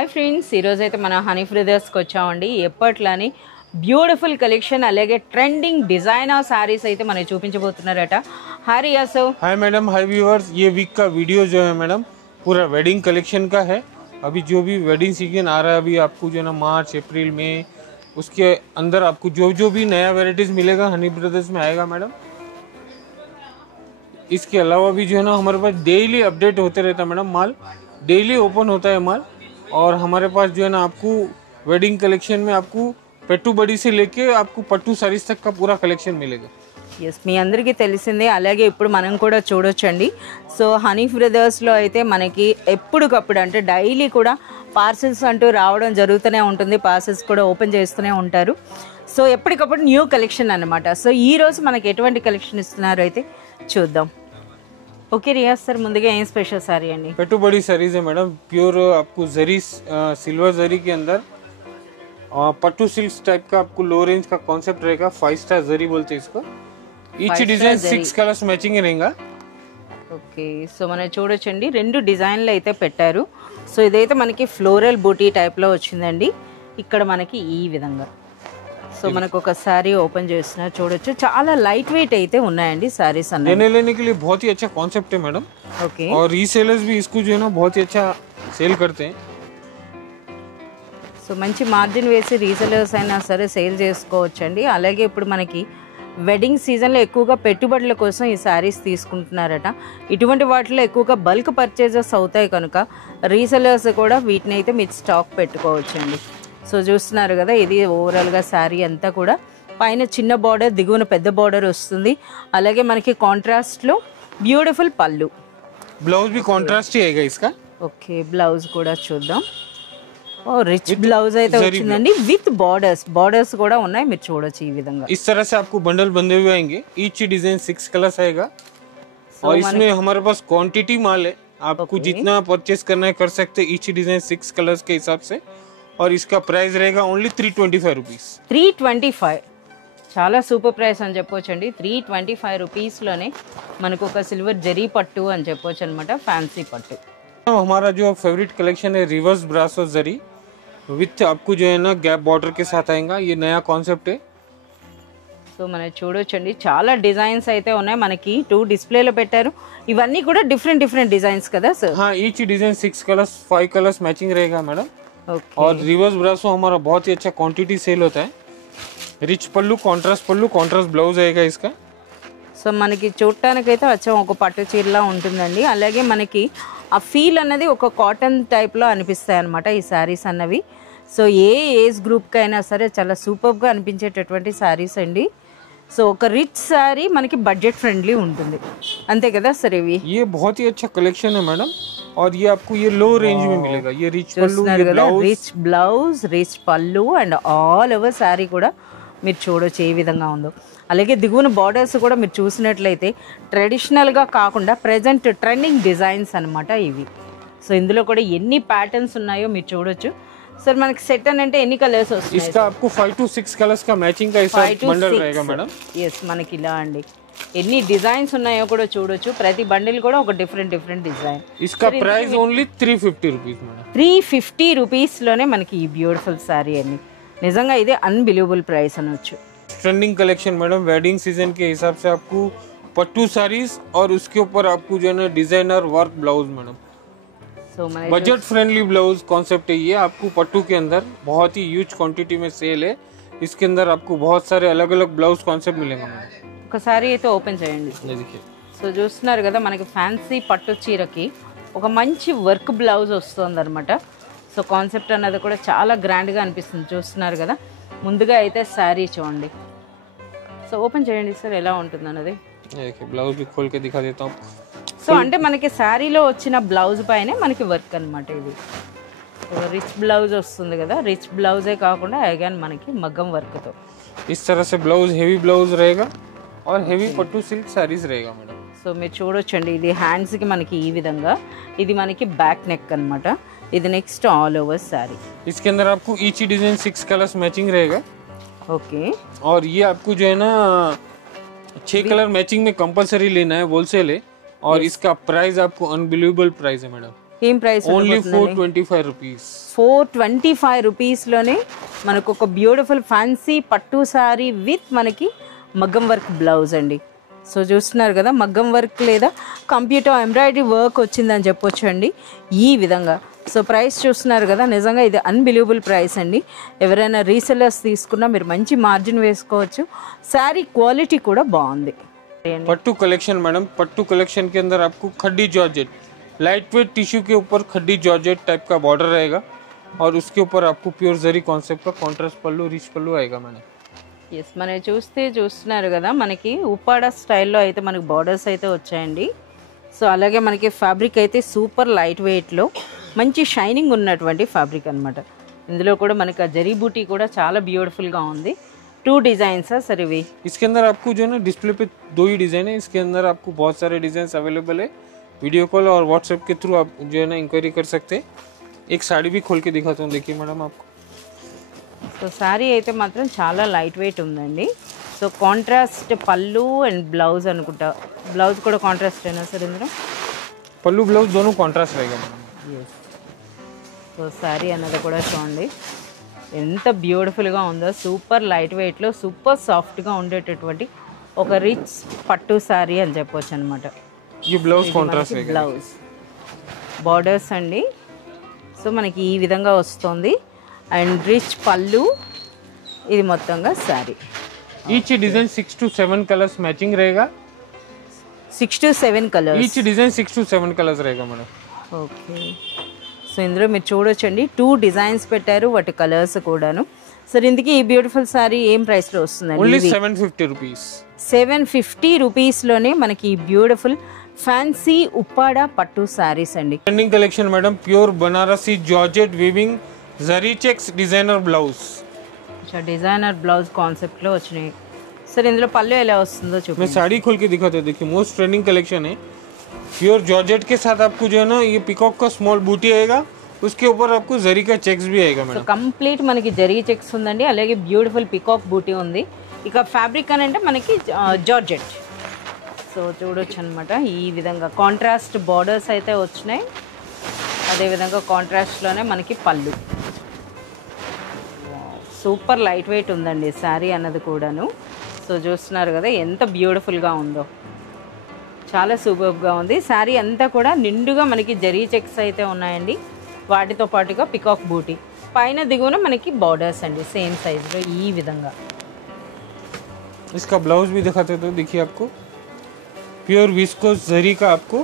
Hi friends, ఈరోజు అయితే మన హనీ బ్రదర్స్కి వచ్చామండి. ఎప్పట్లానే బ్యూటిఫుల్ కలెక్షన్ అలాగే ట్రెండింగ్ डिजाइनर साड़ीज అయితే మనకి చూపించబోతున్నారట. Hi Riya sir. Hi madam, hi viewers. ये वीक का वीडियो जो है मैडम पूरा वेडिंग कलेक्शन का है. अभी जो भी वेडिंग सीजन आ रहा है अभी आपको जो है ना मार्च अप्रैल में उसके अंदर आपको जो भी नया वेराइटीज़ मिलेगा हनी ब्रदर्स में आएगा मैडम. इसके अलावा भी जो है ना हमारे पास डेली अपडेट होते रहता है मैडम. माल डेली ओपन होता है माल. और हमारे पास जो है ना आपको वेडिंग कलेक्शन में आपको पेट्टू बड़ी से लेके आपको पट्टू साड़ीज तक का पूरा कलेक्शन मिलेगा. ఎస్, మీ అందరికీ తెలిసిందే. అలాగే ఇప్పుడు మనం కూడా చూడొచ్చండి. సో హనీ బ్రదర్స్లో అయితే మనకి ఎప్పటికప్పుడు అంటే డైలీ కూడా పార్సెల్స్ అంటూ రావడం జరుగుతూనే ఉంటుంది. పార్సెల్స్ కూడా ఓపెన్ చేస్తూనే ఉంటారు. సో ఎప్పటికప్పుడు న్యూ కలెక్షన్ అన్నమాట. సో ఈరోజు మనకి ఎటువంటి కలెక్షన్ ఇస్తున్నారో అయితే చూద్దాం. ओके रियाज सर, मुझे ఏం స్పెషల్ సారీ అండి? पेट्टू बड़ी साड़ीज है मैडम. प्योर आपको जरी सिल्वर जरी के अंदर पट्टू सिल्क टाइप का आपको लो रेंज का कॉन्सेप्ट रहेगा. 5 स्टार जरी बोलते हैं इसको. ఈచ్ డిజైన్ 6 కలర్స్ మ్యాచింగ్ रहेगा. ఓకే, సో మనం చూడొచ్చండి రెండు డిజైన్లు అయితే పెట్టారు. సో ఇదైతే మనకి ఫ్లోరల్ బూటీ టైప్లో వచ్చిందండి. ఇక్కడ మనకి ఈ విధంగా సో మనకు ఒక సారీ ఓపెన్ చేస్తున్నా చూడొచ్చు. చాలా లైట్ వెయిట్ అయితే ఉన్నాయండి సారీస్ అన్నీ. लेने के लिए बहुत ही अच्छा कॉन्सेप्ट है मैडम. ఓకే, और रीसेलर्स भी इसको जो है ना बहुत ही अच्छा सेल करते हैं. సో మంచి మార్జిన్ వేసి రీసెలర్స్ అయినా సరే సేల్ చేసుకోవచ్చండి. అలాగే ఇప్పుడు మనకి వెడ్డింగ్ సీజన్లో ఎక్కువగా పెట్టుబడుల కోసం ఈ శారీస్ తీసుకుంటున్నారట. ఇటువంటి వాటిలో ఎక్కువగా బల్క్ పర్చేజెస్ అవుతాయి కనుక రీసెలర్స్ కూడా వీటిని అయితే మీరు స్టాక్ పెట్టుకోవచ్చండి. సో చూస్తున్నారు కదా, ఇది ఓవరాల్గా శారీ అంతా కూడా పైన చిన్న బార్డర్, దిగువన పెద్ద బార్డర్ వస్తుంది. అలాగే మనకి కాంట్రాస్ట్లో బ్యూటిఫుల్ పళ్ళు. ब्लाउज भी कॉन्ट्रास्ट ही आएगा इसका. ఓకే, బ్లౌజ్ కూడా చూద్దాం. ఓ రిచ్ బ్లౌజ్ అయితే వచ్చిందండి విత్ బార్డర్స్ కూడా ఉన్నాయి. మీరు చూడొచ్చు ఈ విధంగా. इस तरह से आपको बंडल बंधे हुए आएंगे. ईच डिजाइन 6 कलर्स आएगा. और इसमें हमारे पास क्वांटिटी माल है. आपको जितना परचेस करना है कर सकते. ईच डिजाइन 6 कलर्स के हिसाब से. और इसका प्राइस रहेगा ओनली 325 रुपीस. 325 చాలా సూపర్ ప్రైస్ అని చెప్పొచ్చండి. 325 రూపీస్లోనే మనకు ఒక సిల్వర్ జరీ పట్టు అని చెప్పొచ్చు అనమాట, ఫ్యాన్సీ పట్టు. हमारा जो फेवरेट कलेक्शन है रिवर्स ब्रासो जरी विथ आपको जो है ना गैप बॉर्डर के साथ आएगा. ये नया कॉन्सेप्ट है. సో మనం చూడొచ్చండి చాలా డిజైన్స్ అయితే ఉన్నాయి. మనకి 2 డిస్ప్లేలో పెట్టారు. ఇవన్నీ కూడా డిఫరెంట్ డిజైన్స్ కదా సార్? हाँ, each design 6 colours 5 colours matching रहेगा मैडम. ఓకే, और रिवर्स ब्रासो हमारा बहुत ही अच्छा क्वांटिटी सेल होता है. रिच पल्लू, कॉन्ट्रास्ट ब्लाउज आएगा इसका. సో మనకి చూడటానికైతే వచ్చాం ఒక పట్టు చీరలా ఉంటుందండి. అలాగే మనకి ఆ ఫీల్ అన్నది ఒక కాటన్ టైప్లో అనిపిస్తాయి అన్నమాట ఈ శారీస్ అన్నవి. సో ఏ ఏజ్ గ్రూప్కి అయినా సరే చాలా సూపర్గా అనిపించేటటువంటి శారీస్ అండి. సో ఒక రిచ్ శారీ మనకి బడ్జెట్ ఫ్రెండ్లీ ఉంటుంది, అంతే కదా సార్? ఇవి ये बहुत ही अच्छा कलेक्शन है मैडम. और ये आपको ये लो रेंज में मिलेगा. ये रिच पल्लू, ये ब्लाउज, రిచ్ బ్లౌజ్, రిచ్ పళ్ళు అండ్ ఆల్ ఓవర్ శారీ కూడా మీరు చూడొచ్చు ఏ విధంగా ఉందో. అలాగే దిగువన బార్డర్స్ కూడా మీరు చూసినట్లయితే ట్రెడిషనల్గా కాకుండా ప్రజెంట్ ట్రెండింగ్ డిజైన్స్ అనమాట ఇవి. సో ఇందులో కూడా ఎన్ని ప్యాటర్న్స్ ఉన్నాయో మీరు చూడొచ్చు. సార్ మనకి సెట్ అని అంటే ఎన్ని కలర్స్ వస్తాయి? इसका आपको 5 to 6 कलर्स का मैचिंग का हिसाब बंडल रहेगा मैडम. ఎస్, మనకి ఇలా అండి ఎన్ని డిజైన్స్ ఉన్నాయో కూడా చూడొచ్చు. ప్రతి బండిల్ కూడా ఒక డిఫరెంట్ డిజైన్. इसका प्राइस ओनली 350 रुपीस मैडम. 350 రూపీస్లోనే మనకి ఈ బ్యూటిఫుల్ శారీ అండి. నిజంగా ఇదే అన్బిలీవబుల్ ప్రైస్ అనొచ్చు. Trending collection madam. Wedding season के हिसाब से आपको पट्टू साड़ीज और उसके ऊपर आपको जो है ना designer work blouse madam. So మన बजट फ्रेंडली ब्लाउज कॉन्सेप्ट है ये. आपको पट्टू के अंदर बहुत ही ह्यूज क्वांटिटी में सेल है. इसके अंदर आपको बहुत सारे अलग अलग ब्लाउज कॉन्सेप्ट मिलेगा मैडम. ఒకసారి అయితే ఓపెన్ చేయండి. ये देखिए. సో చూస్తున్నారు కదా, మనకి ఫ్యాన్సీ పట్టు చీరకి ఒక మంచి వర్క్ బ్లౌజ్ వస్తుంది అనమాట. సో కాన్సెప్ట్ అన్నది కూడా చాలా గ్రాండ్గా అనిపిస్తుంది. చూస్తున్నారు కదా, ముందుగా అయితే శారీ చూడండి. సో ఓపెన్ చేయండి సార్, ఎలా ఉంటుంది అన్నది. ये देखिए ब्लाउज भी खोल के दिखा देता हूँ. సో అంటే మనకి శారీలో వచ్చిన బ్లౌజ్ పైనే మనకి వర్క్ అనమాట ఇది. రిచ్ బ్లౌజ్ వస్తుంది కదా, రిచ్ బ్లౌజే కాకుండా అగైన్ మనకి మగ్గం వర్క్తో. इस तरह से ब्लाउज हेवी ब्लाउज रहेगा और हेवी पट्टू सिल्क साड़ीज रहेगा मैडम. సో మీరు చూడొచ్చండి, ఇది హ్యాండ్స్కి మనకి ఈ విధంగా, ఇది మనకి బ్యాక్ నెక్ అనమాట. ఇది నెక్స్ట్ ఆల్ ఓవర్ శారీ. इसके अंदर आपको ईच डिजाइन 6 कलर्स मैचिंग रहेगा. ఓకే, और ये आपको जो है ना 6 कलर मैचिंग में कंपलसरी लेना है, होलसेल है. और इसका प्राइस आपको अनबिलीवेबल प्राइस है मैडम. ఏం ప్రైస్? Only 425 rupees. 425 రూపీస్లోనే మనకు ఒక బ్యూటిఫుల్ ఫ్యాన్సీ పట్టు సారీ విత్ మనకి మగ్గం వర్క్ బ్లౌజ్ అండి. సో చూస్తున్నారు కదా, మగ్గం వర్క్ లేదా కంప్యూటర్ ఎంబ్రాయిడరీ వర్క్ వచ్చిందని చెప్పొచ్చు అండి ఈ విధంగా. సో ప్రైస్ చూస్తున్నారు కదా, నిజంగా ఇది అన్బిలీవబుల్ ప్రైస్ అండి. ఎవరైనా రీసెల్లర్స్ తీసుకున్నా మీరు మంచి మార్జిన్ వేసుకోవచ్చు. శారీ క్వాలిటీ కూడా బాగుంది. पट्टू कलेक्शन मैडम, पट्टू कलेक्शन के अंदर आपको खड्डी जॉर्जेट, लाइट वेट टिश्यू के ऊपर खड्डी जॉर्जेट टाइप का बॉर्डर रहेगा और उसके ऊपर आपको प्योर जरी कॉन्सेप्ट का कॉन्ट्रास्ट पल्लू, रिच पल्लू आएगा मैडम. ఎస్, మనం చూస్తున్నారు కదా, మనకి ఉప్పాడ స్టైల్లో అయితే మనకి బార్డర్స్ అయితే వచ్చాయండి. సో అలాగే మనకి ఫ్యాబ్రిక్ అయితే సూపర్ లైట్ వెయిట్లో మంచి షైనింగ్ ఉన్నటువంటి ఫ్యాబ్రిక్ అనమాట. ఇందులో కూడా మనకి ఆ జరీ బూటీ కూడా చాలా బ్యూటిఫుల్గా ఉంది. 2 डिजाइन सर इवी इसके अंदर आपको जो है ना डिस्प्ले पे 2 ही डिजाइन है. इसके अंदर आपको बहुत सारे डिजाइन अवेलेबल है. वीडियो कॉल और व्हाट्सएप के थ्रू आप जो है ना इंक्वायरी कर सकते हैं. एक साड़ी भी खोल के दिखाता हूँ, देखिए मैडम आपको. సో సారీ అయితే మాత్రం చాలా లైట్ వెయిట్ ఉందండి. సో కాంట్రాస్ట్ పళ్ళు అండ్ బ్లౌజ్ అనుకుంటా, బ్లౌజ్ కూడా కాంట్రాస్ట్ అయినా సార్ ఇందులో? పళ్ళు బ్లౌజ్ दोनों కాంట్రాస్ట్ रहेगा मैडम. సో సారీ అన్నది కూడా చూడండి ఎంత బ్యూటిఫుల్గా ఉందో. సూపర్ లైట్ వెయిట్లో సూపర్ సాఫ్ట్గా ఉండేటటువంటి ఒక రిచ్ పట్టు సారీ అని చెప్పొచ్చు అనమాట. ఈ బ్లౌజ్ కాంట్రాస్ట్ బ్లౌజ్ బార్డర్స్ అండి. సో మనకి ఈ విధంగా వస్తుంది అండ్ రిచ్ పళ్ళు. ఇది మొత్తంగా sorry. Each design 6 to 7 colours matching रहेगा. 6 to 7 colours. Each design 6 to 7 colours रहेगा మేడం. ఓకే, సో ఇందులో మీరు చూడొచ్చండి 2 డిజైన్స్ పెట్టారు, వాటి కలర్స్ కూడాను. సరే, ఇందుకే ఈ బ్యూటిఫుల్ సారీ ఏం ప్రైస్లో వస్తుందండి? Only 750 rupees. 750 రూపీస్లోనే మనకి ఈ బ్యూటిఫుల్ ఫ్యాన్సీ ఉప్పాడ పట్టు సారీస్ అండి. Trending collection madam, pure Banarasi georgette weaving zari checks designer blouse. Designer blouse కాన్సెప్ట్లో వచ్చినాయి. సరే, ఇందులో పళ్ళు ఎలా వస్తుందో చూడండి. मैं साड़ी खोल के दिखाता हूँ, देखिए मोस्ट ट्रेंडिंग कलेक्शन है. प्योर जॉर्जेट के साथ आपको जो है ना ये पिकॉक का स्मॉल बूटी आएगा, उसके ऊपर आपको जरी का చెక్స్ भी आएगा సో मैडम. కంప్లీట్ మనకి జరీ చెక్స్ ఉందండి, అలాగే బ్యూటిఫుల్ పికాక్ బూటీ ఉంది. ఇక ఫ్యాబ్రిక్ అని అంటే మనకి జార్జెట్. సో చూడొచ్చు అనమాట, ఈ విధంగా కాంట్రాస్ట్ బార్డర్స్ అయితే వచ్చినాయి. అదేవిధంగా కాంట్రాస్ట్లోనే మనకి పళ్ళు. సూపర్ లైట్ వెయిట్ ఉందండి శారీ అన్నది కూడాను. సో చూస్తున్నారు కదా ఎంత బ్యూటిఫుల్గా ఉందో, చాలా సూపర్గా ఉంది. శారీ అంతా కూడా నిండుగా మనకి జరీ చెక్స్ అయితే ఉన్నాయండి, వాటితో పాటుగా పికాక్ బూటీ. పైన దిగువన మనకి బార్డర్స్ అండి సేమ్ సైజులో ఈ విధంగా. इसका ब्लाउज भी दिखाते तो देखिए आपको प्योर विस्कोस जरी का आपको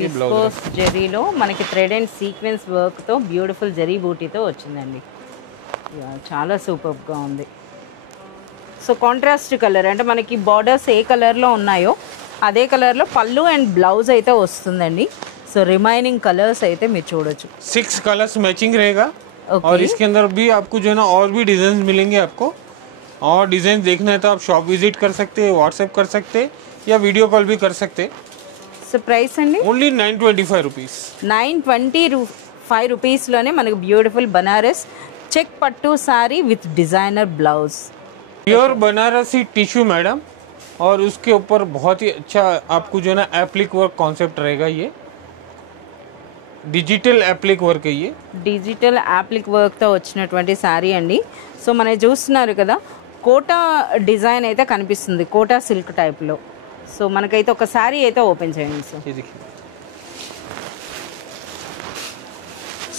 ये ब्लाउज విస్కోస్ జరీలో మనకి థ్రెడ్ అండ్ సీక్వెన్స్ వర్క్తో బ్యూటిఫుల్ జరీ బూటీతో వచ్చిందండి. చాలా సూపర్గా ఉంది. సో కాంట్రాస్ట్ కలర్ అంటే మనకి బార్డర్స్ ఏ కలర్లో ఉన్నాయో అదే కలర్లో పళ్ళు అండ్ బ్లౌజ్ అయితే వస్తుందండి. సో రిమైనింగ్ కలర్స్ అయితే మీరు చూడొచ్చు. 6 कलर्स मैचिंग रहेगा. Okay. और इसके अंदर भी आपको जो है ना और भी डिजाइन मिलेंगे आपको. और डिजाइन देखना है तो आप शॉप विजिट कर सकते हैं, व्हाट्सएप कर सकते हैं या वीडियो कॉल भी कर सकते हैं. సో ప్రైస్ అండి ओनली 925 रुपीस. 925 రూపీస్లోనే మనకు బ్యూటిఫుల్ బనారస్ చెక్ పట్టు sorry with designer blouse. Pure Banarasi tissue madam, और उसके ऊपर बहुत ही अच्छा आपको जो है ना एप्लिक वर्क कॉन्सेप्ट रहेगा. ये डिजिटल एप्लिक वर्क है. ये డిజిటల్ యాప్లిక్ వర్క్తో వచ్చినటువంటి శారీ అండి. సో మనం చూస్తున్నారు కదా, కోటా డిజైన్ అయితే కనిపిస్తుంది, కోటా సిల్క్ టైప్లో. సో మనకైతే ఒక శారీ అయితే ఓపెన్ చేయండి సార్. ये देखिए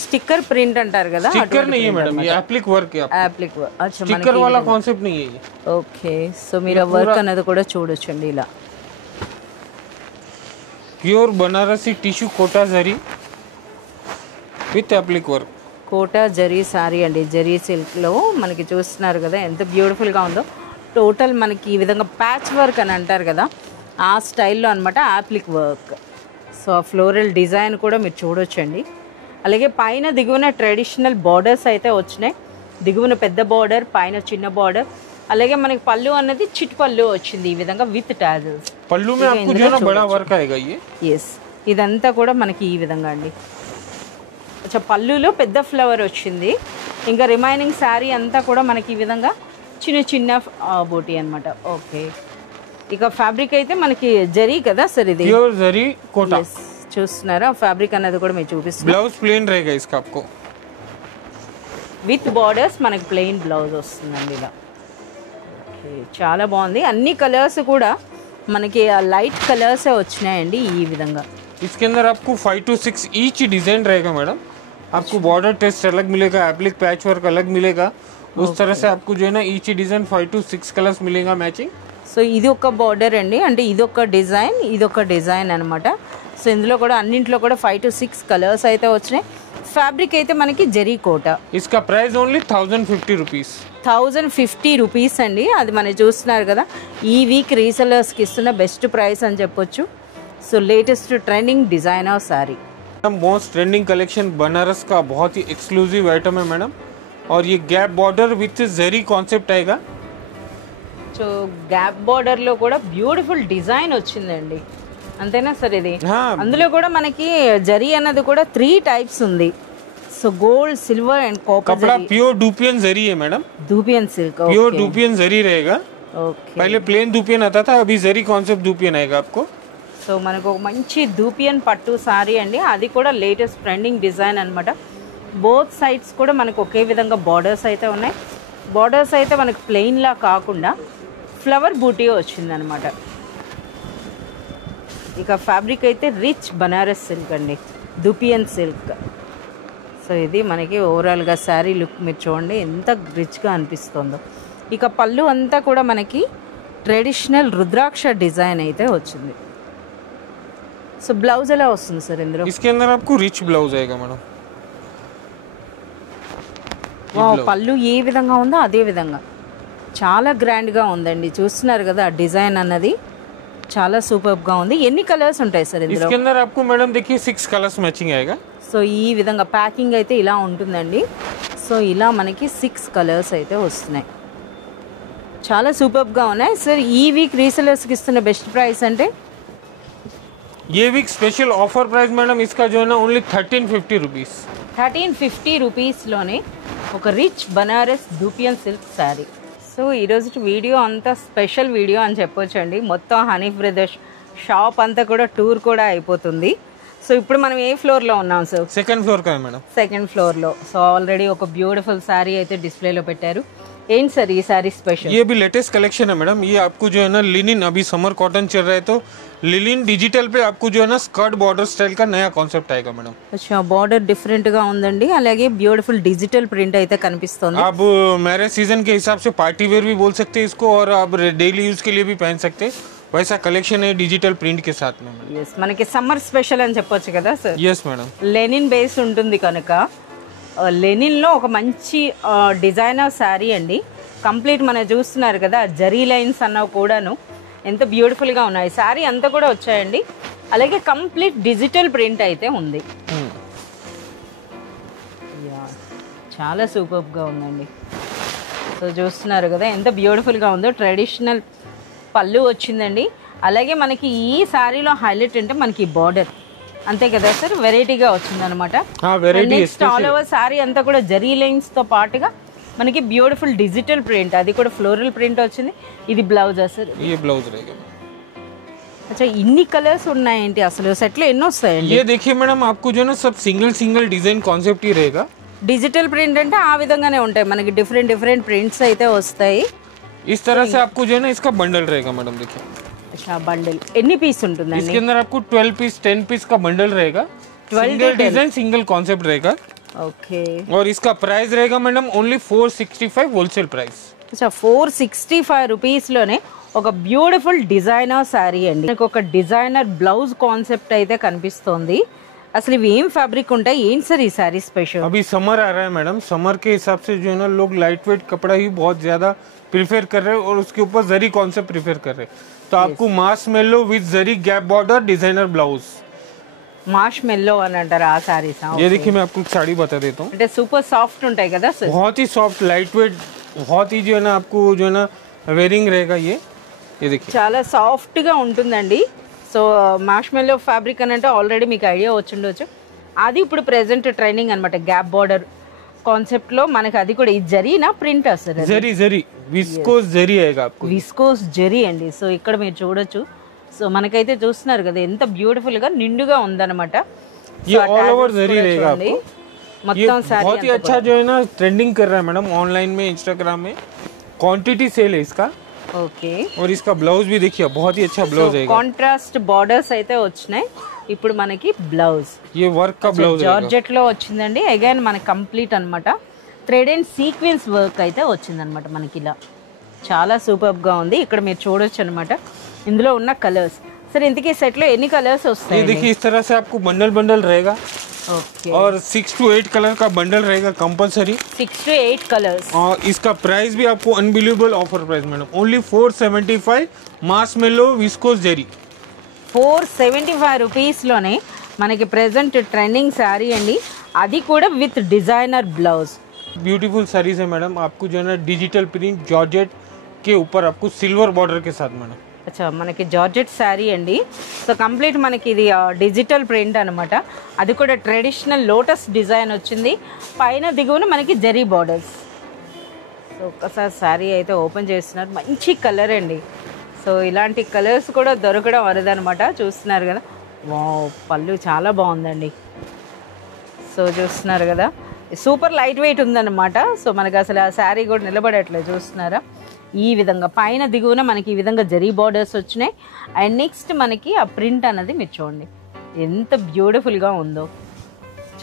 స్టిక్కర్ ప్రింట్ అంటారు కదా, स्टिकर नहीं है मैडम, ये एप्लिक वर्क है. Appliqué work. स्टिकर वाला कॉन्सेप्ट नहीं है ये. ఓకే, సో మీరు ఆ వర్క్ అనేది కూడా చూడొచ్చండి ఇలా. Pure Banarasi tissue Kota zari with applique work. Kota zari sari అండి, జరీ సిల్క్లో మనకి చూస్తున్నారు కదా ఎంత బ్యూటిఫుల్గా ఉందో. టోటల్ మనకి ఈ విధంగా ప్యాచ్ వర్క్ అని అంటారు కదా, ఆ స్టైల్లో అనమాట యాప్లిక్ వర్క్. సో ఆ ఫ్లోరల్ డిజైన్ కూడా మీరు చూడొచ్చండి. అలాగే పైన దిగువన ట్రెడిషనల్ బార్డర్స్ అయితే వచ్చినాయి. దిగువన పెద్ద బార్డర్, పైన చిన్న బార్డర్. అలాగే మనకి పళ్ళు అన్నది చిట్ పళ్ళు వచ్చింది ఈ విధంగా విత్ టాజల్స్. పళ్ళు में आपको जो है ना बड़ा वर्क आएगा ये. ఎస్, ఇదంతా కూడా మనకి ఈ విధంగా అండి. అచ్చా, పళ్ళులో పెద్ద ఫ్లవర్ వచ్చింది. ఇంకా రిమైనింగ్ శారీ అంతా కూడా మనకి ఈ విధంగా చిన్న చిన్న బూటీ అనమాట. ఓకే, ఇక ఫ్యాబ్రిక్ అయితే మనకి జరీ కదా సార్, ఇది ప్యూర్ జరీ కోటా. చూస్తున్నారా ఫ్యాబ్రిక్ అన్నది కూడా మీరు చూపిస్తున్నారు. ब्लाउज प्लेन रहेगा इसका आपको విత్ బార్డర్స్ మనకి ప్లెయిన్ బ్లౌజ్ వస్తుందండి ఇలా. ఓకే చాలా బాగుంది. అన్ని కలర్స్ కూడా మనకి లైట్ కలర్సే వచ్చినాయండి ఈ విధంగా. इसके अंदर आपको 5 to 6 ईच डिजाइन रहेगा मैडम. आपको बॉर्डर टेस्ट अलग मिलेगा, एप्लिक पैच वर्क अलग मिलेगा. उस तरह से आपको जो है ना ईच डिजाइन 5 to 6 कलर्स मिलेगा मैचिंग. సో ఇది ఒక బార్డర్ అండి, అంటే ఇదొక డిజైన్ ఇదొక డిజైన్ అనమాట. సో ఇందులో కూడా అన్నింటిలో కూడా 5 to 6 కలర్స్ అయితే వచ్చినాయి. ఫ్యాబ్రిక్ అయితే మనకి జరీ కోట. इसका प्राइस ओनली 1050 रुपीस. 1050 రూపీస్ అండి. అది మనం చూస్తున్నారు కదా, ఈ వీక్ రీసెలర్స్కి ఇస్తున్న బెస్ట్ ప్రైస్ అని చెప్పొచ్చు. So latest trending designer sorry. Most trending collection Banaras का बहुत ही एक्सक्लूसिव आइटम है मैडम. और ये gap border with zari concept आएगा. సో గ్యాప్ బార్డర్ లో కూడా బ్యూటిఫుల్ డిజైన్ వచ్చిందండి, అంతేనా సార్? ఇది అందులో కూడా మనకి జరీ అన్నది కూడా 3 టైప్స్ ఉంది. So gold, silver and copper. कपड़ा प्योर डुपियन जरी है madam. Dupion silk. Pure dupion zari रहेगा. ओके. पहले प्लेन डुपियन आता था, अभी जरी कॉन्सेप्ट डुपियन आएगा आपको. సో మనకు ఒక మంచి డూపియన్ పట్టు సారీ అండి, అది కూడా లేటెస్ట్ ట్రెండింగ్ డిజైన్ అనమాట. బోత్ సైడ్స్ కూడా మనకు ఒకే విధంగా బార్డర్స్ అయితే ఉన్నాయి. బార్డర్స్ అయితే మనకు ప్లెయిన్లా కాకుండా ఫ్లవర్ బూటీ వచ్చిందనమాట. ఇక ఫ్యాబ్రిక్ అయితే రిచ్ బనారస్ సిల్క్ అండి, డూపియన్ సిల్క్. సో ఇది మనకి ఓవరాల్గా శారీ లుక్ మీరు చూడండి ఎంత రిచ్గా అనిపిస్తుందో. ఇక పళ్ళు అంతా కూడా మనకి ట్రెడిషనల్ రుద్రాక్ష డిజైన్ అయితే వచ్చింది. సో బ్లౌజ్ ఎలా వస్తుంది సార్ ఇందులో? इसके अंदर आपको रिच ब्लाउज आएगा मैडम. పళ్ళు ఏ విధంగా ఉందో అదే విధంగా చాలా గ్రాండ్గా ఉందండి. చూస్తున్నారు కదా డిజైన్ అన్నది చాలా సూపర్గా ఉంది. ఎన్ని కలర్స్ ఉంటాయి సార్ ఇందులో? इसके अंदर आपको मैडम देखिए 6 कलर्स मैचिंग आएगा. సో ఈ విధంగా ప్యాకింగ్ అయితే ఇలా ఉంటుందండి. సో ఇలా మనకి 6 కలర్స్ అయితే వస్తున్నాయి, చాలా సూపర్గా ఉన్నాయి. సార్ ఈ వీక్ రీసెలర్స్కి ఇస్తున్న బెస్ట్ ప్రైస్ అంటే? ये week special offer price madam इसका जो है ना ओनली 1350 रुपीस. 1350 రూపీస్లోనే ఒక rich Banaras dupion silk sari. So ఈరోజు వీడియో అంతా స్పెషల్ వీడియో అని చెప్పొచ్చండి. మొత్తం హనీఫ్ బ్రదర్స్ షాప్ అంతా కూడా టూర్ కూడా అయిపోతుంది. సో ఇప్పుడు మనం ఏ ఫ్లోర్లో ఉన్నాం సార్? सेकंड फ्लोर का है मैडम. సెకండ్ ఫ్లోర్లో. సో ఆల్రెడీ ఒక బ్యూటిఫుల్ శారీ అయితే డిస్ప్లేలో పెట్టారు. ఏంటి సార్ ఈ శారీ స్పెషల్? ये भी लेटेस्ट कलेक्शन है मैडम. ये आपको जो है ना लिनिन, अभी समर कॉटन चल रहा है तो लिनिन डिजिटल पे आपको जो है ना स्कर्ट बॉर्डर स्टाइल का नया कॉन्सेप्ट आएगा मैडम. अच्छा, బార్డర్ డిఫరెంట్ గా ఉందండి, అలాగే బ్యూటిఫుల్ డిజిటల్ ప్రింట్ అయితే కనిపిస్తుంది. आप मैरिज सीजन के हिसाब से पार्टी वेयर भी बोल सकते हैं इसको, और आप डेली यूज के लिए भी पहन सकते हैं. वैसा कलेक्शन है डिजिटल प्रिंट के साथ में. yes, మనకి సమ్మర్ స్పెషల్ అని చెప్పొచ్చు కదా sir? Yes madam. Lenin base ఉంటుంది కనుక లెనిన్ లో ఒక మంచి డిజైనర్ శారీ అండి. కంప్లీట్ మనం చూస్తున్నారు కదా జరీ లైన్స్ అన్నవి కూడాను ఎంత బ్యూటిఫుల్ గా ఉన్నాయి. శారీ అంతా కూడా వచ్చాయండి, అలాగే కంప్లీట్ డిజిటల్ ప్రింట్ అయితే ఉంది. చాలా సూపర్ గా ఉందండి. సో చూస్తున్నారు కదా ఎంత బ్యూటిఫుల్ గా ఉందో. ట్రెడిషనల్ పళ్ళు వచ్చిందండి, అలాగే మనకి ఈ శారీలో హైలైట్ అంటే మనకి బార్డర్ అంతే కదా సార్, వెరైటీగా వచ్చిందనమాట. నెక్స్ట్ ఆల్ ఓవర్ శారీ అంతా కూడా జరీ లైన్స్ తో పాటుగా మనకి బ్యూటిఫుల్ డిజిటల్ ప్రింట్, అది కూడా ఫ్లోరల్ ప్రింట్ వచ్చింది. ఇది బ్లౌజ్ సార్? ये ब्लाउज रहेगा. अच्छा, ఇన్ని కలర్స్ ఉన్నాయేంటి అసలు? సెట్ లో ఎన్ని వస్తాయండి? ये देखिए मैडम आपको जो है ना सब सिंगल सिंगल डिजाइन कॉन्सेप्ट ही रहेगा. డిజిటల్ ప్రింట్ అంటే ఆ విధంగానే ఉంటాయి మనకి, డిఫరెంట్ డిఫరెంట్ ప్రింట్స్ అయితే వస్తాయి. इस तरह से आपको जो है ना इसका बंडल रहेगा मैडम. देखिए अच्छा, బండిల్ ఎన్ని పీస్ ఉంటుందండి? इसके अंदर आपको 12 पीस 10 पीस का बंडल रहेगा. 12 सिंगल डिजाइन सिंगल कॉन्सेप्ट रहेगा. ఓకే. और इसका प्राइस रहेगा मैडम ओनली 465 होलसेल प्राइस. अच्छा, 465 రూపీస్లోనే ఒక బ్యూటిఫుల్ డిజైనర్ శారీ అండి. నాకు ఒక డిజైనర్ బ్లౌజ్ కాన్సెప్ట్ అయితే కనిపిస్తోంది. అసలు ఇవి ఏం ఫ్యాబ్రిక్ ఉంటాయి, ఏంటి సార్ ఈ శారీ స్పెషల్? अभी समर आ रहा है मैडम, समर के हिसाब से जो है ना लोग लाइट वेट कपड़ा ही बहुत ज्यादा प्रीफर कर रहे हैं और उसके ऊपर जरी कॉन्सेप्ट प्रीफर कर रहे हैं. तो आपको marshmallow with zari gap border designer blouse. Marshmallow అని అంటారు ఆ శారీస్? ये देखिए मैं आपको एक साड़ी बता देता हूँ. అంటే సూపర్ సాఫ్ట్ ఉంటాయి కదా సార్? बहुत ही सॉफ्ट लाइट वेट, बहुत ही जो है ना आपको जो है ना वेयरिंग रहेगा. ये देखिए చాలా సాఫ్ట్ గా ఉంటుందండి. సో మాష్ మెల్లో ఫ్యాబ్రిక్ అని అంటే ఆల్రెడీ మీకు ఐడియా వచ్చిండొచ్చు. అది ఇప్పుడు ప్రెసెంట్ ట్రైనింగ్ అనమాట. గ్యాప్ బార్డర్ కాన్సెప్ట్ లో మనకి అది కూడా ఈ జరీనా ప్రింట్ వస్తుంది? जरी जरी विस्कोस जरी आएगा आपको. విస్కోస్ జరీ అండి. సో ఇక్కడ మీరు చూడొచ్చు సో మనకైతే చూస్తున్నారు కదా ఎంత బ్యూటిఫుల్ గా నిండుగా ఉందన్నమాట ये ऑल ओवर जरी रहेगा आपको। ये మొత్తం సారీ बहुत ही अच्छा जो है ना ट्रेंडिंग कर रहा है मैडम ऑनलाइन में, इंस्टाग्राम में। क्वांटिटी सेल है इसका। ఓకే और इसका ब्लाउज भी देखिए बहुत ही अच्छा ब्लाउज है। కాంట్రాస్ట్ బార్డర్స్ అయితే వచ్చినాయి ఇప్పుడు మనకి బ్లౌజ్ ये वर्क का ब्लाउज है। జార్జెట్ లో వచ్చిందండి అగైన్ మనకి కంప్లీట్ అన్నమాట థ్రెడ్ అండ్ సీక్వెన్స్ వర్క్ అయితే వచ్చిందన్నమాట మనకి ఇలా చాలా సూపర్ గా ఉంది ఇక్కడ మీరు చూడొచ్చు అన్నమాట ఇందులో ఉన్న కలర్స్ सर ఇంతకీ సెట్ లో ఎన్ని కలర్స్ వస్తాయి ये देखिए इस तरह से आपको बंडल बंडल रहेगा ఓకే और 6 to 8 कलर का बंडल रहेगा कंपलसरी। 6 to 8 कलर्स और इसका प्राइस भी आपको unbelievable offer price madam, only 475 मास मेलो विस्कोस जेरी। 475 రూపీస్ లోనే మనకి ప్రెజెంట్ ట్రెండింగ్ సారీ అండి అది కూడా with designer blouse. Beautiful saris है मैडम, आपको जो है ना डिजिटल प्रिंट जॉर्जेट के ऊपर आपको सिल्वर बॉर्डर के साथ मैडम। అచ్చా మనకి జార్జెట్ శారీ అండి సో కంప్లీట్ మనకి ఇది డిజిటల్ ప్రింట్ అనమాట అది కూడా ట్రెడిషనల్ లోటస్ డిజైన్ వచ్చింది పైన దిగువన మనకి జరీ బార్డర్స్ సో ఒకసారి శారీ అయితే ఓపెన్ చేస్తున్నారు మంచి కలర్ అండి సో ఇలాంటి కలర్స్ కూడా దొరకడం అరుదనమాట చూస్తున్నారు కదా వావ్ పళ్ళు చాలా బాగుందండి సో చూస్తున్నారు కదా సూపర్ లైట్ వెయిట్ ఉందన్నమాట సో మనకి అసలు ఆ శారీ కూడా నిలబడట్లేదు చూస్తున్నారా ఈ విధంగా పైన దిగువన మనకి ఈ విధంగా జరీ బార్డర్స్ వచ్చినాయి అండ్ నెక్స్ట్ మనకి ఆ ప్రింట్ అన్నది మీరు చూడండి ఎంత బ్యూటిఫుల్గా ఉందో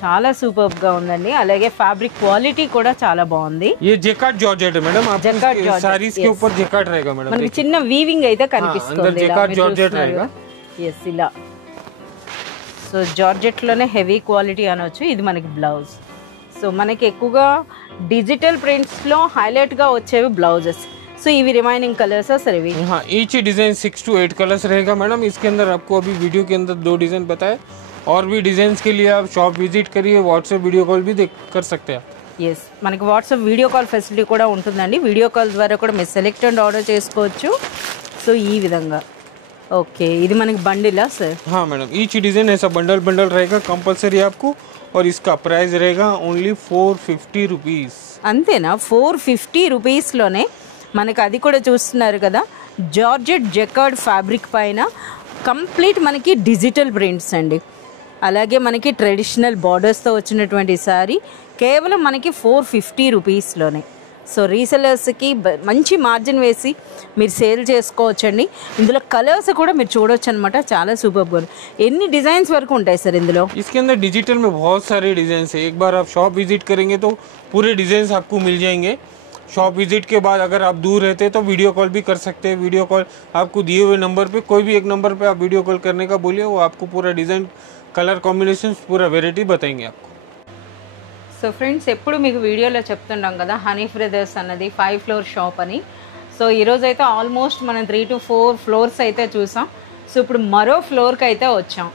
చాలా సూపర్ గా ఉందండి అలాగే ఫ్యాబ్రిక్ క్వాలిటీ కూడా చాలా బాగుంది ये जैकार्ड जॉर्जेट है मैडम, आपको साड़ीज के ऊपर जैकार्ड रहेगा मैडम। మనకి చిన్న వీవింగ్ అయితే కనిపిస్తుంది जैकार्ड जॉर्जेट रहेगा। ఎస్ ఇలా సో జార్జెట్ లోనే హెవీ క్వాలిటీ అనొచ్చు ఇది మనకి బ్లౌజ్ సో మనకి ఎక్కువగా డిజిటల్ ప్రింట్స్ లో హైలైట్ గా వచ్చేవి బ్లౌజెస్ సో ఇవి రిమైనింగ్ కలర్స్ सर ఇవి हाँ ईच डिजाइन 6 to 8 कलर्स रहेगा मैडम। इसके अंदर आपको अभी वीडियो के अंदर 2 डिजाइन बताए और भी डिजाइन के लिए आप शॉप विजिट करिए, व्हाट्सएप वीडियो कॉल भी कर सकते हैं। ఎస్ మనకి వాట్సాప్ వీడియో కాల్ ఫెసిలిటీ కూడా ఉంటుందండి వీడియో కాల్ ద్వారా కూడా మీరు సెలెక్ట్ అండ్ ఆర్డర్ చేసుకోవచ్చు సో ఈ విధంగా ఓకే ఇది మనకి బండిలా సార్ हाँ मैडम ईच डिजाइन ऐसा बंडल बंडल रहेगा कंपलसरी आपको और इसका प्राइस रहेगा ओनली 450 रुपीज। అంతేనా 450 రూపీస్లోనే మనకి అది కూడా చూస్తున్నారు కదా జార్జెట్ జెకార్డ్ ఫ్యాబ్రిక్ పైన కంప్లీట్ మనకి డిజిటల్ ప్రింట్స్ అండి అలాగే మనకి ట్రెడిషనల్ బార్డర్స్తో వచ్చినటువంటి సారీ కేవలం మనకి 450 రూపీస్లోనే సో రీసెలర్స్కి మంచి మార్జిన్ వేసి మీరు సేల్ చేసుకోవచ్చండి ఇందులో కలర్స్ కూడా మీరు చూడొచ్చు అనమాట చాలా సూపర్గా ఎన్ని డిజైన్స్ వరకు ఉంటాయి సార్ ఇందులో इसके अंदर डिजिटल में बहुत सारे डिजाइन है। एक बार आप शॉप विजिट करेंगे तो पूरे डिजाइन आपको मिल जाएंगे। शॉप विजिट के बाद अगर आप दूर रहते हैं तो वीडियो कॉल भी कर सकते हैं। वीडियो कॉल आपको दिए हुए नंबर पे कोई भी एक नंबर पे आप वीडियो कॉल करने का बोलिए, वो आपको पूरा डिजाइन कलर कॉम्बिनेशन पूरा वेराइटी बताएंगे आपको। సో ఫ్రెండ్స్ ఎప్పుడు మీకు వీడియోలో చెప్తుంటాం కదా హనీ బ్రదర్స్ అన్నది 5 ఫ్లోర్ షాప్ అని సో ఈరోజు అయితే ఆల్మోస్ట్ మనం 3 to 4 ఫ్లోర్స్ అయితే చూసాం సో ఇప్పుడు మరో ఫ్లోర్కి అయితే వచ్చాం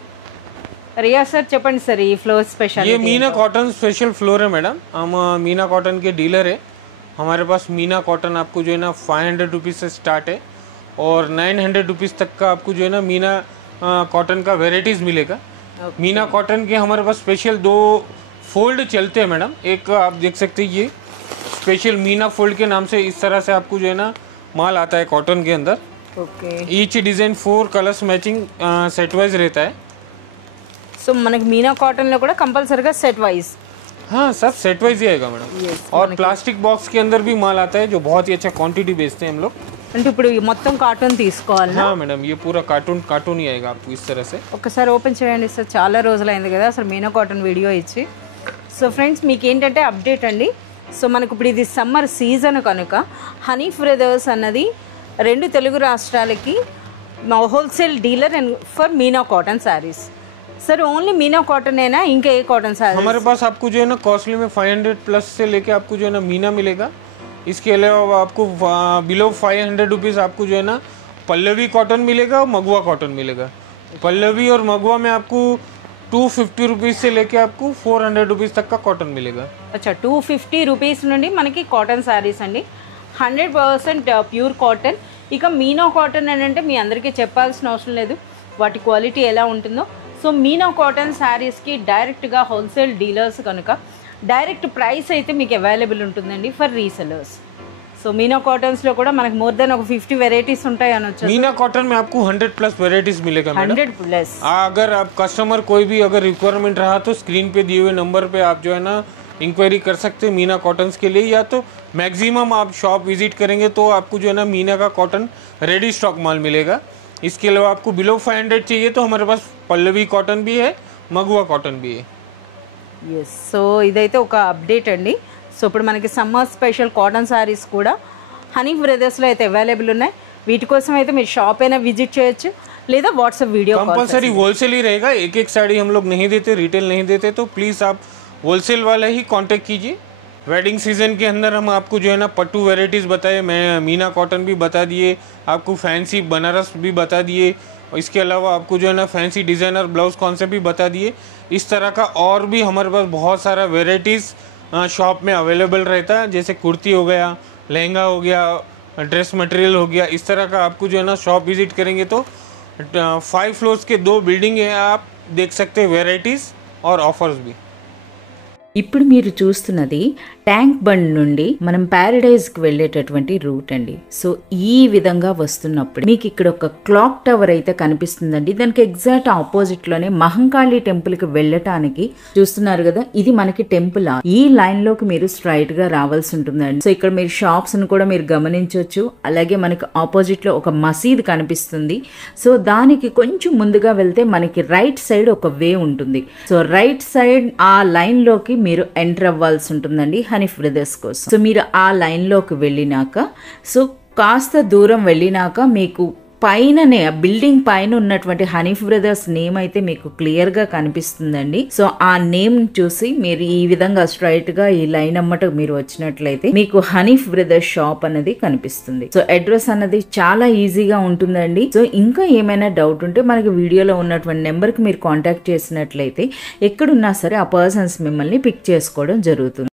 रिया सर చెప్పండి सर ఈ ఫ్లోర్ స్పెషల్ ये मीना कॉटन स्पेशल फ्लोर है मैडम। हम मीना कॉटन के डीलर है। हमारे पास मीना कॉटन आपको जो है ना 500 रुपीज़ से स्टार्ट है और 900 रुपीज़ तक का आपको जो है ना मीना कॉटन का वेराइटीज़ मिलेगा। मीना कॉटन के हमारे पास स्पेशल 2 फोल्ड चलते हैं मैडम। एक आप देख सकते हैं ये स्पेशल मीना फोल्ड के नाम से इस तरह से आपको जो है ना माल आता है कॉटन के अंदर। Okay each design 4 colours matching set wise रहता है। సో మనకి మీనా కాటన్ లో కూడా కంపల్సరీగా సెట్ వైజ్ हाँ सब सेट वाइज ही आएगा मैडम। Yes, और प्लास्टिक बॉक्स के अंदर भी माल आता है जो बहुत ही अच्छा क्वांटिटी बेचते हैं हम लोग। అంటే ఇప్పుడు ఈ మొత్తం కాటన్ తీసుకోవాలనా हाँ मैडम ये पूरा कार्टून ही आएगा आपको इस तरह से। ఒకసారి ఓపెన్ చేయండి సార్ చాలా రోజులైంది కదా అసలు మీనా కాటన్ వీడియో ఇచ్చి సో ఫ్రెండ్స్ మీకు ఏంటంటే అప్డేట్ అండి సో మనకు ఇప్పుడు ఇది సమ్మర్ సీజన్ కనుక హనీ బ్రదర్స్ అన్నది 2 తెలుగు రాష్ట్రాలకి wholesale dealer and for Meena cotton saris sir only Meena cotton है ना इनके एक कॉटन साड़ी हमारे पास आपको जो है ना कॉस्टली में 500 प्लस से लेके आपको जो है ना मीना मिलेगा। इसके अलावा आपको बिलो 500 रुपीज़ आपको जो है ना पल्लवी कॉटन मिलेगा और मगवा कॉटन मिलेगा। पल्लवी और मगवा में आपको 250 रुपीज़ से लेके आपको 400 रुपीज़ तक का कॉटन मिलेगा। अच्छा 250 రూపీస్ నుండి మనకి కాటన్ శారీస్ అండి 100% ప్యూర్ కాటన్ ఇక మీనా కాటన్ అని అంటే మీ అందరికీ చెప్పాల్సిన అవసరం లేదు వాటి క్వాలిటీ ఎలా ఉంటుందో సో మీనా కాటన్ శారీస్కి డైరెక్ట్గా హోల్సేల్ డీలర్స్ కనుక డైరెక్ట్ ప్రైస్ అయితే మీకు అవైలబుల్ ఉంటుందండి for resellers so so Meena cottons లో కూడా మనకి మోర్ దెన్ ఒక 50 వెరైటీస్ ఉంటాయి అనొచ్చు. मीना कॉटन में आपको 100+ वेराइटीज मिलेगा मैडम. 100+. अगर आप कस्टमर कोई भी अगर रिक्वायरमेंट रहा तो स्क्रीन पे दिए हुए नंबर पे आप जो है ना इंक्वायरी कर सकते हैं मीना कॉटन्स के लिए, या तो मैक्सिमम आप शॉप विजिट करेंगे तो आपको जो है ना मीना का कॉटन रेडी स्टॉक माल मिलेगा. इसके अलावा आपको बिलो 500 चाहिए तो हमारे पास पल्लवी कॉटन भी है, मगुआ कॉटन भी है. ఎస్, సో ఇదైతే ఒక అప్డేట్ అండి. సో ఇప్పుడు మనకి సమ్మర్ స్పెషల్ కాటన్ శారీస్ కూడా హనీఫ్ బ్రదర్స్లో అయితే అవైలబుల్ ఉన్నాయి. వీటి కోసం అయితే మీరు షాప్ అయినా విజిట్ చేయొచ్చు, లేదా వాట్సాప్ వీడియో कंपलसरी होलसेल ही रहेगा. एक एक साड़ी हम लोग नहीं देते, रिटेल नहीं देते, तो प्लीज़ आप होलसेल वाला ही कांटेक्ट कीजिए. वेडिंग सीजन के अंदर हम आपको जो है ना पट्टू वेराइटीज़ बताए, मैं मीना कॉटन भी बता दिए, आपको फैंसी बनारस भी बता दिए, और इसके अलावा आपको जो है ना फैंसी डिज़ाइनर ब्लाउज कॉन्सेप्ट भी बता दिए. इस तरह का और भी हमारे पास बहुत सारा वेराइटीज़ शॉप में अवेलेबल रहता है, जैसे कुर्ती हो गया, लहंगा हो गया, ड्रेस मटेरियल हो गया. इस तरह का आपको जो है ना शॉप विजिट करेंगे तो 5 फ्लोर्स के 2 बिल्डिंग है, आप देख सकते हैं वेराइटीज़ और ऑफर्स भी. ఇప్పుడు మీరు చూస్తున్నది ట్యాంక్ బండ్ నుండి మనం ప్యారడైజ్కి వెళ్ళేటటువంటి రూట్ అండి. సో ఈ విధంగా వస్తున్నప్పుడు మీకు ఇక్కడ ఒక క్లాక్ టవర్ అయితే కనిపిస్తుందండి. దానికి ఎగ్జాక్ట్ ఆపోజిట్లోనే మహంకాళి టెంపుల్కి వెళ్ళటానికి చూస్తున్నారు కదా, ఇది మనకి టెంపుల్. ఈ లైన్లోకి మీరు స్ట్రైట్గా రావాల్సి ఉంటుందండి. సో ఇక్కడ మీరు షాప్స్ను కూడా మీరు గమనించవచ్చు. అలాగే మనకి ఆపోజిట్లో ఒక మసీద్ కనిపిస్తుంది. సో దానికి కొంచెం ముందుగా వెళ్తే మనకి రైట్ సైడ్ ఒక వే ఉంటుంది. సో రైట్ సైడ్ ఆ లైన్లోకి మీరు ఎంటర్ అవ్వాల్సి ఉంటుందండి హనీఫ్ బ్రదర్స్ కోసం. సో మీరు ఆ లైన్లోకి వెళ్ళినాక, సో కాస్త దూరం వెళ్ళినాక మీకు పైననే బిల్డింగ్ పైన ఉన్నటువంటి హనీఫ్ బ్రదర్స్ నేమ్ అయితే మీకు క్లియర్గా కనిపిస్తుందండి. సో ఆ నేమ్ చూసి మీరు ఈ విధంగా స్ట్రైట్ గా ఈ లైన్ అమ్మట మీరు వచ్చినట్లయితే మీకు హనీఫ్ బ్రదర్స్ షాప్ అనేది కనిపిస్తుంది. సో అడ్రస్ అన్నది చాలా ఈజీగా ఉంటుందండి. సో ఇంకా ఏమైనా డౌట్ ఉంటే మనకి వీడియోలో ఉన్నటువంటి నెంబర్కి మీరు కాంటాక్ట్ చేసినట్లయితే ఎక్కడున్నా సరే ఆ పర్సన్స్ మిమ్మల్ని పిక్ చేసుకోవడం జరుగుతుంది.